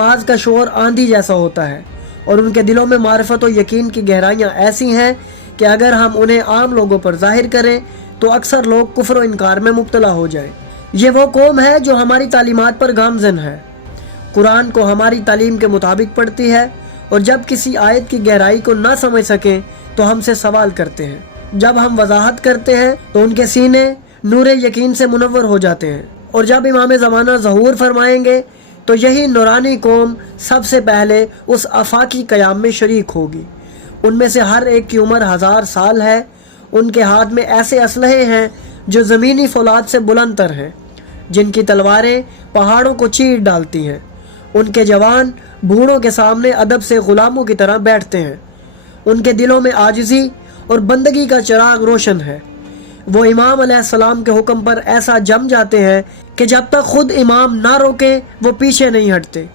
नमाज का शोर आंधी जैसा होता है और उनके दिलों में मारिफत और यकीन की गहराइयाँ ऐसी हैं कि अगर हम उन्हें आम लोगों पर जाहिर करें तो अक्सर लोग कुफ्र और इनकार में मुब्तला हो जाएं। ये वो कौम है जो हमारी तालीमात पर गामजन है, कुरान को हमारी तालीम के मुताबिक पढ़ती है और जब किसी आयत की गहराई को ना समझ सकें तो हमसे सवाल करते हैं। जब हम वजाहत करते हैं तो उनके सीने नूरे यकीन से मुनव्वर हो जाते हैं और जब इमाम ज़माना ज़हूर फरमाएंगे तो यही नूरानी कौम सबसे पहले उस आफाकी क़याम में शरीक होगी। उनमें से हर एक की उम्र 1000 साल है। उनके हाथ में ऐसे असलहे हैं जो ज़मीनी फौलाद से बुलंदतर हैं, जिनकी तलवारें पहाड़ों को चीर डालती हैं। उनके जवान बूढ़ों के सामने अदब से ग़ुलामों की तरह बैठते हैं। उनके दिलों में आजिज़ी और बंदगी का चिराग रोशन है। वो इमाम अलैहिस्सलाम के हुक्म पर ऐसा जम जाते हैं कि जब तक खुद इमाम ना रोके वो पीछे नहीं हटते।